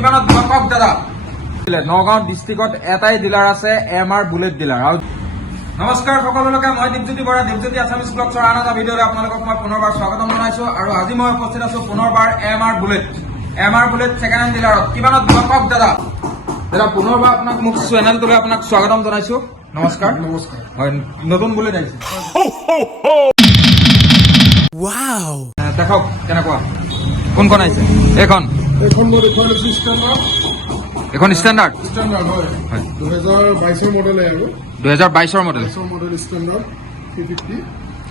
কিমানত দিব কওক দাদা। নগাঁও ডিষ্ট্ৰিক্টত এটাই ডিলাৰ আছে, MR বুলেট ডিলাৰ। নমস্কাৰ সকলোকে, মই দীপজ্যোতি বৰা, দীপজ্যোতি আছামিজ ব্লগছৰ আন এটা ভিডিঅ'লৈ আপোনালোকক মই পুনৰবাৰ স্বাগতম জনাইছো। আৰু আজি মই উপস্থিত আছো পুনৰবাৰ MR বুলেট ছেকেণ্ড হেণ্ড ডিলাৰত। কিমানত দিব কওক দাদা। দাদা পুনৰবাৰ আপোনাক মোক চেনেলটোলৈ আপোনাক স্বাগতম জনাইছো। নমস্কাৰ। নমস্কাৰ। হয়, নতুন বুলেট আহিছে। দেখক কেনেকুৱা, কোনখন আহিছে? এইখন মই দেখুৱাই লৈছো ষ্টেণ্ডাৰ্ড। এখন ষ্টেণ্ডাৰ্ড হয় 2022 মডেল আৰু 2022 মডেল ষ্টেণ্ডাৰ্ড 350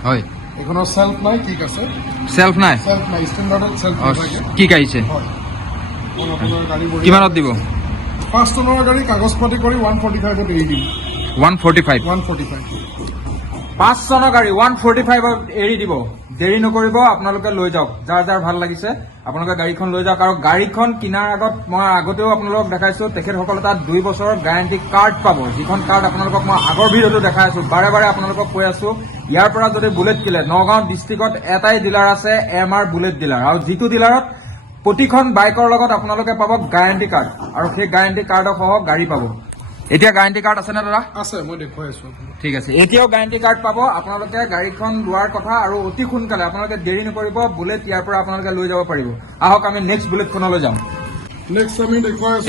হয়। এখনৰ সেলফ নাই, ঠিক আছে, সেলফ নাই, ষ্টেণ্ডাৰ্ডত সেলফ নাথাকে। কি আহিছে? হয়, আপোনাৰ গাড়ী কিমানত দিব? ফাৰ্ষ্ট ওনাৰৰ গাড়ী কাগজ পাতি কৰি 145ত এৰি দিম। 145 5 চনৰ গাড়ী 145ত এৰি দিব। দেৰি নকৰিব, আপোনালোকে লৈ যাওক। যাৰ যাৰ ভাল লাগিছে আপোনালোকে গাড়ীখন লৈ যাওক। আৰু গাড়ীখন কিনাৰ আগত মই আগতেও আপোনালোকক দেখাইছো, তেখেতসকলে তাত 2 বছৰৰ গ্যাৰাণ্টি কাৰ্ড পাব, যিখন কাৰ্ড আপোনালোকক মই আগৰ ভিডিঅ'টো দেখাই আছো। বাৰে বাৰে আপোনালোকক কৈ আছো, ইয়াৰ পৰা যদি বুলেট কিনে নগাঁও ডিষ্ট্ৰিক্টত এটাই ডিলাৰ আছে, MR বুলেট ডিলাৰ। আৰু যিটো ডিলাৰত প্ৰতিখন বাইকৰ লগত আপোনালোকে পাব গ্যাৰাণ্টি কাৰ্ড, আৰু সেই গ্যাৰাণ্টি কাৰ্ডৰ সহ গাড়ী পাব। এতিয়া গ্যাৰাণ্টি কাৰ্ড আছে নে দাদা? আছে, মই দেখুৱাই আছো। ঠিক আছে, এতিয়াও গ্যাৰাণ্টি কাৰ্ড পাব। আপোনালোকে গাড়ীখন লোৱাৰ কথা, আৰু অতি সোনকালে আপোনালোকে দেৰি নকৰিব, বুলেট ইয়াৰ পৰা আপোনালোকে লৈ যাব পাৰিব। আহক আমি নেক্সট বুলেটখনলৈ যাম। নেক্সট আমি দেখুৱাই আছো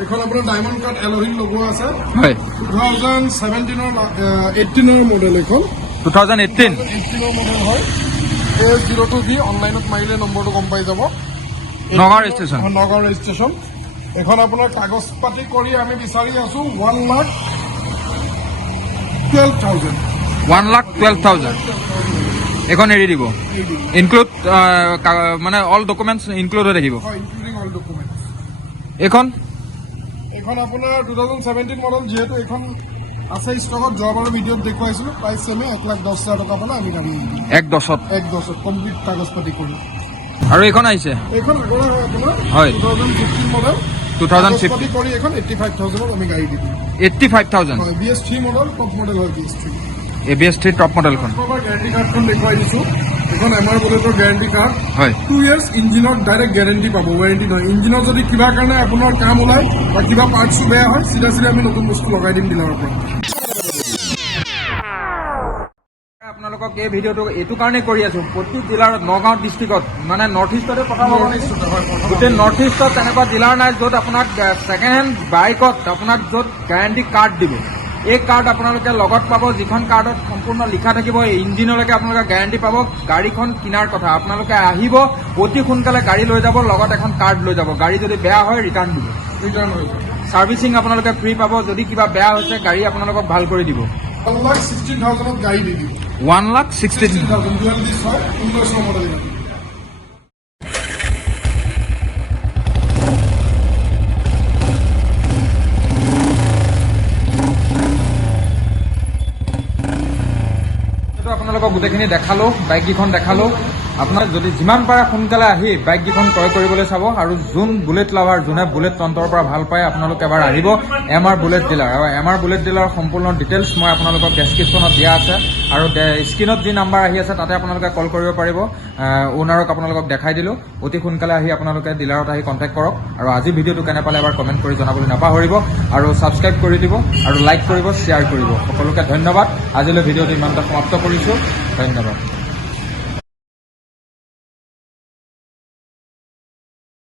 এইখন আপোনাৰ ডায়মণ্ড কাট এলহিন লগোৱা আছে। হয়, 2018ৰ মডেল। এইখন 2018 মডেল হয়। AS02V অনলাইনত মাৰিলে নম্বৰটো গম পাই যাব। নগাঁও ৰেজিষ্ট্ৰেশ্যন। নগাঁও ৰেজিষ্ট্ৰেশ্যন। এখন আপোনাৰ কাগজ পাতি কৰি আমি বিচাৰি আছো 1,12,000। 1,12,000 এখন এৰি দিব। ইনক্লুড মানে অল ডকুমেণ্টছ ইনক্লুড হৈ থাকিব। Including all documents. এইখন আপোনাৰ 2017 মডেল, যিহেতু এইখন আছে ষ্টকত, যোৱাবাৰ ভিডিঅ'ত দেখুৱাইছিলো। প্ৰাইচ চেমে 1,10,000 টকা পালে আমি গাড়ী 1,10,000 কমপ্লিট কাগজ পাতি কৰি। আৰু এইখন আহিছে, এইখন আগৰে হয় আপোনাৰ। হয়, 2015 মডেল। 2015 কৰি এখন 85,000ত আমি গাড়ী দি দিম। 85,000 BS3 মডেল, টপ মডেল হয় BS3। ABS3 top মডেলখন। গ্যাৰাণ্টি কাৰ্ডখন দেখুৱাই দিছো। এখন MR বুলেটৰ গ্যাৰাণ্টি কাৰ্ড হয়। 2 ইয়াৰ্ছ ইঞ্জিনত ডাইৰেক্ট গ্যাৰাণ্টি পাব, ৱাৰেণ্টি নহয়। ইঞ্জিনত যদি কিবা কাৰণে আপোনাৰ কাম ওলায় বা কিবা পাৰ্টছো বেয়া হয়, চিধা আমি নতুন বস্তু লগাই দিম ডিলাৰৰ পৰা। আপোনালোকক এই ভিডিঅ'টো এইটো কাৰণে কৰি আছো, প্ৰতি ডিলাৰত নগাঁও ডিষ্ট্ৰিক্টত মানে নৰ্থ ইষ্টতে কথা গোটেই নৰ্থ ইষ্টত তেনেকুৱা ডিলাৰ নাই য'ত আপোনাক ছেকেণ্ড হেণ্ড বাইকত আপোনাক য'ত গ্যাৰাণ্টি কাৰ্ড দিব। এই কাৰ্ড আপোনালোকে লগত পাব, যিখন কাৰ্ডত সম্পূৰ্ণ লিখা থাকিব ইঞ্জিনলৈকে আপোনালোকে গ্যাৰাণ্টি পাব। গাড়ীখন কিনাৰ কথা আপোনালোকে আহিব, অতি সোনকালে গাড়ী লৈ যাব, লগত এখন কাৰ্ড লৈ যাব। গাড়ী যদি বেয়া হয় ৰিটাৰ্ণ দিব, ছাৰ্ভিচিং আপোনালোকে ফ্ৰী পাব। যদি কিবা বেয়া হৈছে গাড়ী আপোনালোকক ভাল কৰি দিব। 1,16,000ত গাড়ী দি দিম। 1,16,000 19 মডেল। আপোনালোকক গোটেইখিনি দেখালো, বাইককেইখন দেখালো। আপোনাৰ যদি যিমান পাৰে সোনকালে আহি বাইককেইখন ক্ৰয় কৰিবলৈ চাব। আৰু যোন বুলেট লাভাৰ, যোনে বুলেট তন্ত্ৰৰ পৰা ভাল পায়, আপোনালোক এবাৰ আহিব MR বুলেট ডিলাৰ। আৰু MR বুলেট ডিলাৰৰ সম্পূৰ্ণ ডিটেইলছ মই আপোনালোকক ডেছক্ৰিপশ্যনত দিয়া আছে, আৰু স্ক্ৰীণত যি নাম্বাৰ আহি আছে তাতে আপোনালোকে কল কৰিব পাৰিব। অ'নাৰক আপোনালোকক দেখাই দিলো। অতি সোনকালে আহি আপোনালোকে ডিলাৰত আহি কণ্টেক্ট কৰক। আৰু আজি ভিডিঅ'টো কেনে পালে এবাৰ কমেণ্ট কৰি জনাবলৈ নাপাহৰিব, আৰু ছাবস্ক্ৰাইব কৰি দিব, আৰু লাইক কৰিব, শ্বেয়াৰ কৰিব। সকলোকে ধন্যবাদ। আজিলৈ ভিডিঅ'টো ইমানতে সমাপ্ত কৰিছো। ধন্যবাদ।